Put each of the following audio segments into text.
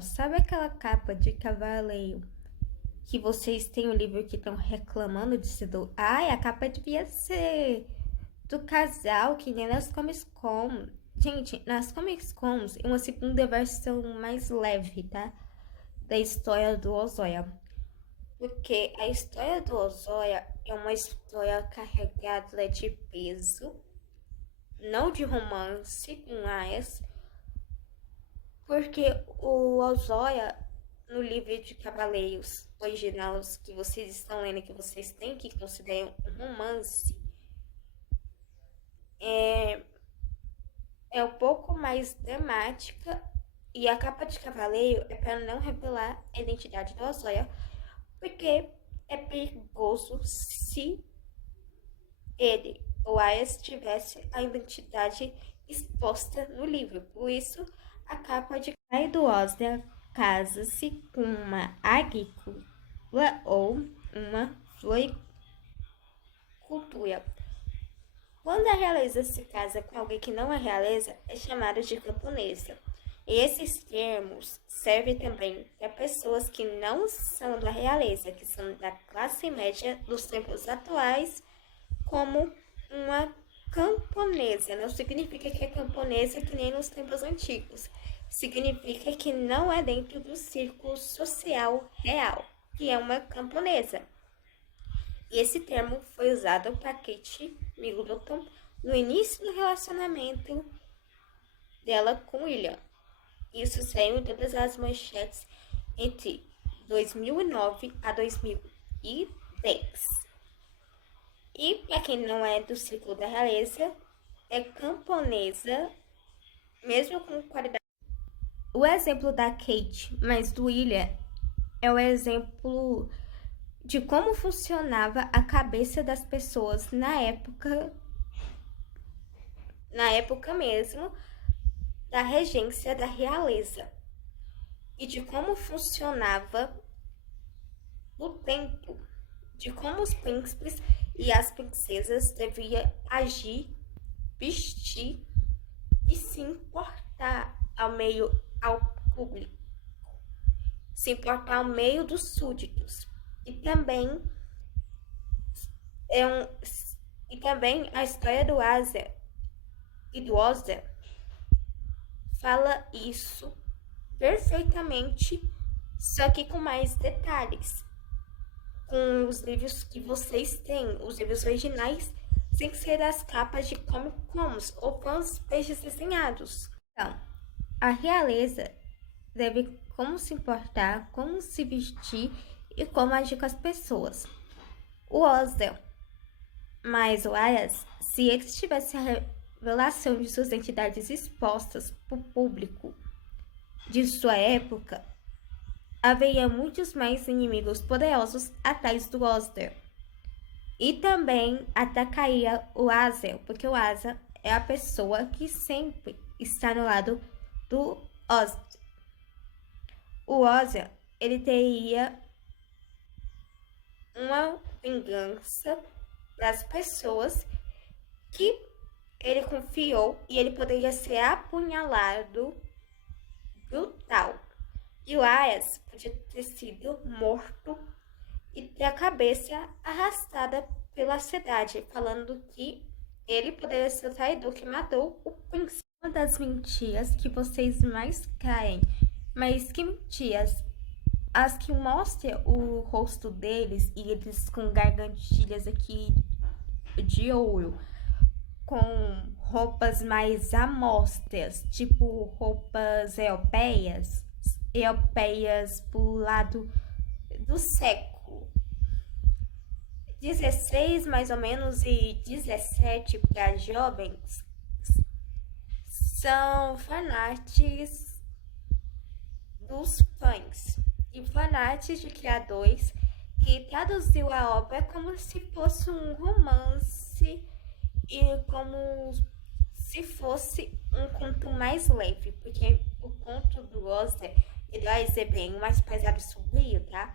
Sabe aquela capa de cavaleiro que vocês têm o livro que estão reclamando de ser do... Ai, a capa devia ser do casal, que nem nas Comic Con. Gente, nas Comic Cons é uma segunda versão mais leve, tá? Da história do Ozoia. Porque a história do Ozoia é uma história carregada de peso, não de romance com Aias, porque o Ozoia, no livro de Cavaleiros originais que vocês estão lendo, que vocês têm que considerar um romance, é um pouco mais dramática, e a capa de Cavaleiro é para não revelar a identidade do Ozoia, porque é perigoso se ele, o Aias, tivesse a identidade exposta no livro. Por isso, a capa de Kai do Osner casa-se com uma agrícola ou uma floricultura. Quando a realeza se casa com alguém que não é realeza, é chamado de camponesa. E esses termos servem também para pessoas que não são da realeza, que são da classe média dos tempos atuais, como uma camponesa. Não significa que é camponesa que nem nos tempos antigos. Significa que não é dentro do círculo social real, que é uma camponesa. E esse termo foi usado para Kate Middleton no início do relacionamento dela com William. Isso saiu em todas as manchetes entre 2009 a 2010. E para quem não é do círculo da realeza, é camponesa, mesmo com qualidade. O exemplo da Kate, mas do William, é o exemplo de como funcionava a cabeça das pessoas na época mesmo da regência da realeza, e de como funcionava o tempo, de como os príncipes e as princesas deviam agir, vestir e se importar ao público, se importar ao meio dos súditos. E também a história do Asa e do Oza fala isso perfeitamente, só que com mais detalhes. Com os livros que vocês têm, os livros originais, sem ser das capas de Comic Cons ou fãs peixes desenhados. Então, a realeza deve como se importar, como se vestir e como agir com as pessoas. O Osdell, mas o Ayas, se eles tivessem a revelação de suas identidades expostas para o público de sua época, haveria muitos mais inimigos poderosos atrás do Osdell. E também atacaria o Azel, porque o Asa é a pessoa que sempre está no lado do Osdell. O Osdell, ele teria uma vingança das pessoas que ele confiou, e ele poderia ser apunhalado brutal. E o Ayas podia ter sido morto e ter a cabeça arrastada pela cidade, falando que ele poderia ser o traidor que matou o príncipe. Uma das mentiras que vocês mais caem, mas que mentiras? As que mostram o rosto deles e eles com gargantilhas aqui de ouro, com roupas mais amostras, tipo roupas europeias pro lado do século 16 mais ou menos e 17 para jovens, são fanarts dos fãs e fanarts de criadores que traduziu a obra como se fosse um romance e como se fosse um conto mais leve, porque o conto do Oster, ele vai ser bem mais pesado e sombrio, tá?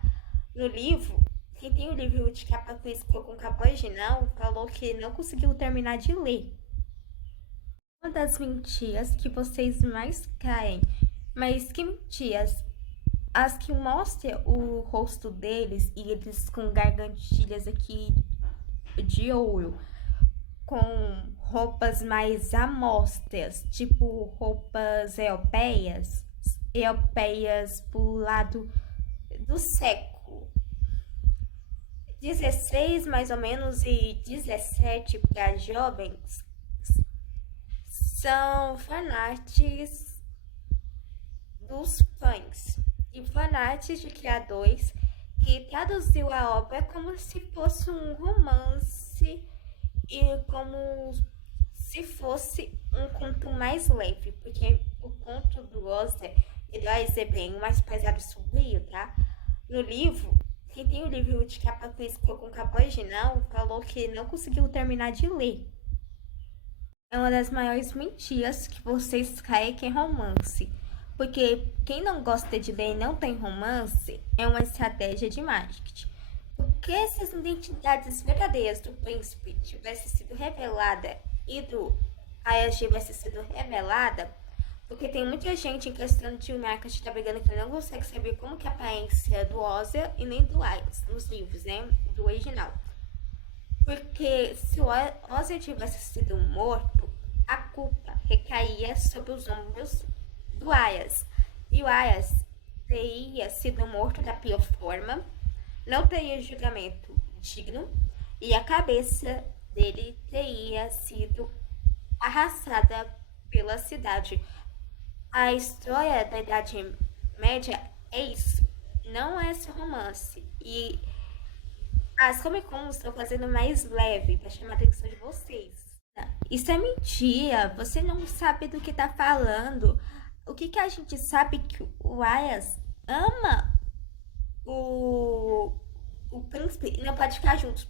No livro, quem tem o livro de capa física com capa original falou que não conseguiu terminar de ler. Uma das mentiras que vocês mais caem, mas que mentiras? as que mostram o rosto deles e eles com gargantilhas aqui de ouro, com roupas mais amostras, tipo roupas europeias pro lado do século 16 mais ou menos e 17 para jovens, são fanarts dos fãs e fanarts de criadores que traduziu a obra como se fosse um romance e como se fosse um conto mais leve, porque o conto do Oster ele vai ser bem mais pesado e sombrio, tá? No livro, quem tem o livro de capa física com capa original falou que não conseguiu terminar de ler. É uma das maiores mentiras que vocês caem em romance. Porque quem não gosta de ler e não tem romance é uma estratégia de marketing. Porque se as identidades verdadeiras do príncipe tivessem sido revelada e do Aya tivesse sido revelada, porque tem muita gente em questão de marketing que tá brigando que não consegue saber como que é a aparência do Ozzy e nem do Ayas nos livros, né? Do original. Porque se o Ozzy tivesse sido morto, a culpa recaía sobre os ombros do Ayas. E o Ayas teria sido morto da pior forma, não teria julgamento digno e a cabeça dele teria sido arrastada pela cidade. A história da Idade Média é isso, não é esse romance. E as Comic Con estão fazendo mais leve para chamar a atenção de vocês. Isso é mentira, você não sabe do que tá falando. O que a gente sabe que o Ayas ama o príncipe e não pode ficar juntos.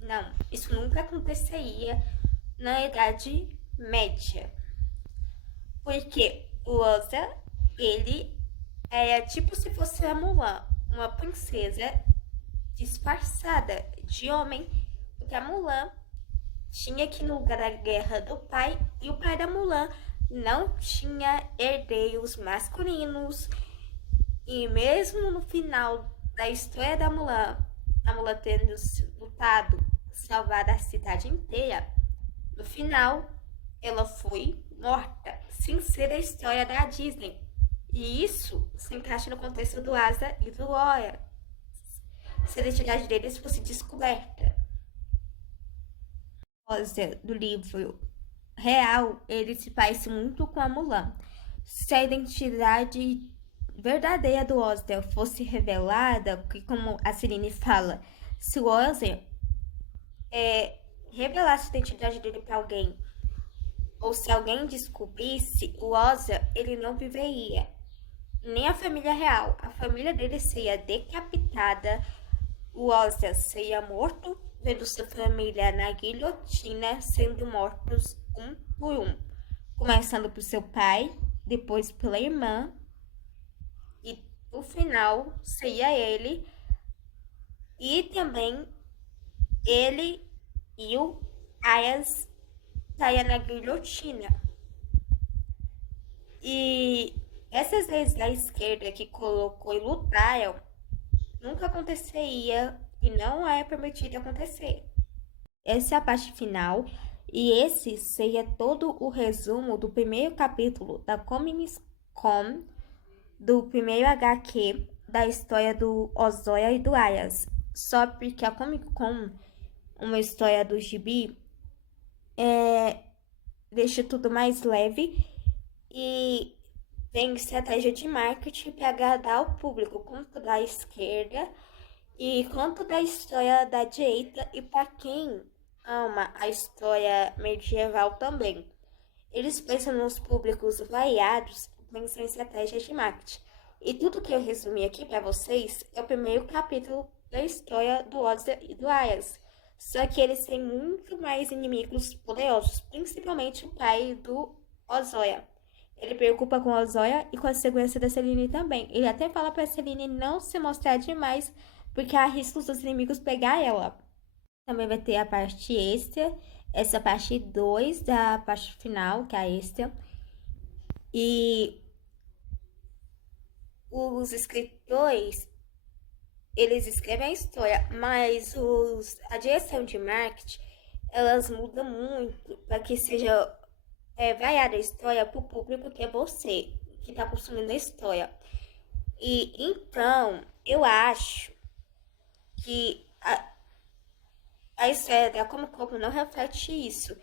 Não, isso nunca aconteceria na Idade Média. Porque o Oza, ele é tipo se fosse a Mulan, uma princesa disfarçada de homem, porque a Mulan tinha que ir no lugar da guerra do pai e o pai da Mulan não tinha herdeiros masculinos. E mesmo no final da história da Mulan, a Mulan tendo lutado, salvar a cidade inteira, no final ela foi morta, sem ser a história da Disney. E isso se encaixa no contexto do Asa e do Laura. Se a identidade deles fosse descoberta. Do livro real, ele se parece muito com a Mulan. Se a identidade verdadeira do Oster fosse revelada, que como a Celine fala, se o Oster revelasse a identidade dele para alguém, ou se alguém descobrisse, o Oster ele não viveria. Nem a família real. A família dele seria decapitada, o Oster seria morto, vendo sua família na guilhotina sendo mortos um por um, começando por seu pai, depois pela irmã e no final seria ele e também ele e o Ayas saia na guilhotina. E essas leis da esquerda que colocou e lutaram nunca aconteceria e não é permitido acontecer. Essa é a parte final e esse seria todo o resumo do primeiro capítulo da Comic Con, do primeiro HQ da história do Ozoya e do Ayas. Só porque a Comic Con, uma história do gibi, deixa tudo mais leve e tem estratégia de marketing para agradar o público, tanto da esquerda e quanto da história da direita e para quem ama a história medieval também. Eles pensam nos públicos variados, pensam em estratégias de marketing. E tudo que eu resumi aqui para vocês é o primeiro capítulo da história do Ozzy e do Ayas. Só que eles têm muito mais inimigos poderosos, principalmente o pai do Ozoya. Ele preocupa com o Ozoya e com a segurança da Celine também. Ele até fala para a Celine não se mostrar demais, porque há riscos dos inimigos pegar ela. Também vai ter a parte extra, essa parte 2 da parte final, que é a extra. E os escritores, eles escrevem a história, mas a direção de marketing, elas mudam muito para que seja variada a história para o público que é você, que está consumindo a história. E então, eu acho que a história da Como não reflete isso.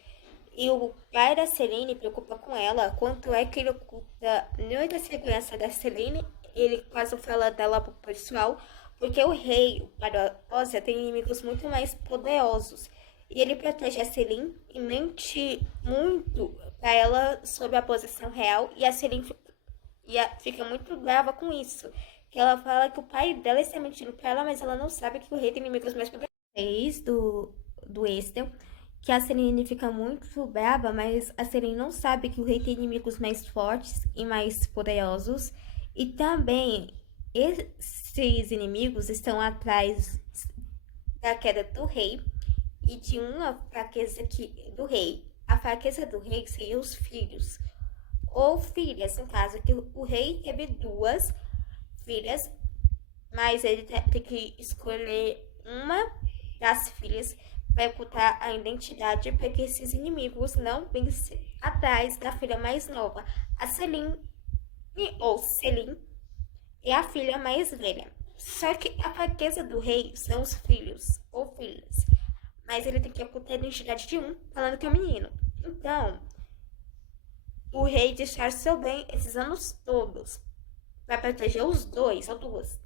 E o pai da Celine preocupa com ela, quanto é que ele oculta muita segurança da Celine, ele quase fala dela pro pessoal, porque o rei, o pai da Ósia, tem inimigos muito mais poderosos. E ele protege a Celine e mente muito para ela sobre a posição real, e a Celine fica muito brava com isso. Que ela fala que o pai dela está mentindo para ela, mas ela não sabe que o rei tem inimigos mais poderosos. Do Esther, que a Celine fica muito brava, mas a Celine não sabe que o rei tem inimigos mais fortes e mais poderosos. E também esses inimigos estão atrás da queda do rei e de uma fraqueza do rei. A fraqueza do rei seria os filhos, ou filhas, no caso, que o rei teve duas filhas, mas ele tem que escolher uma das filhas para ocultar a identidade para que esses inimigos não vençam atrás da filha mais nova. A Celine, ou Celine, é a filha mais velha. Só que a fraqueza do rei são os filhos ou filhas. Mas ele tem que ocultar a identidade de um, falando que é um menino. Então, o rei disfarçou bem esses anos todos para proteger os dois ou duas.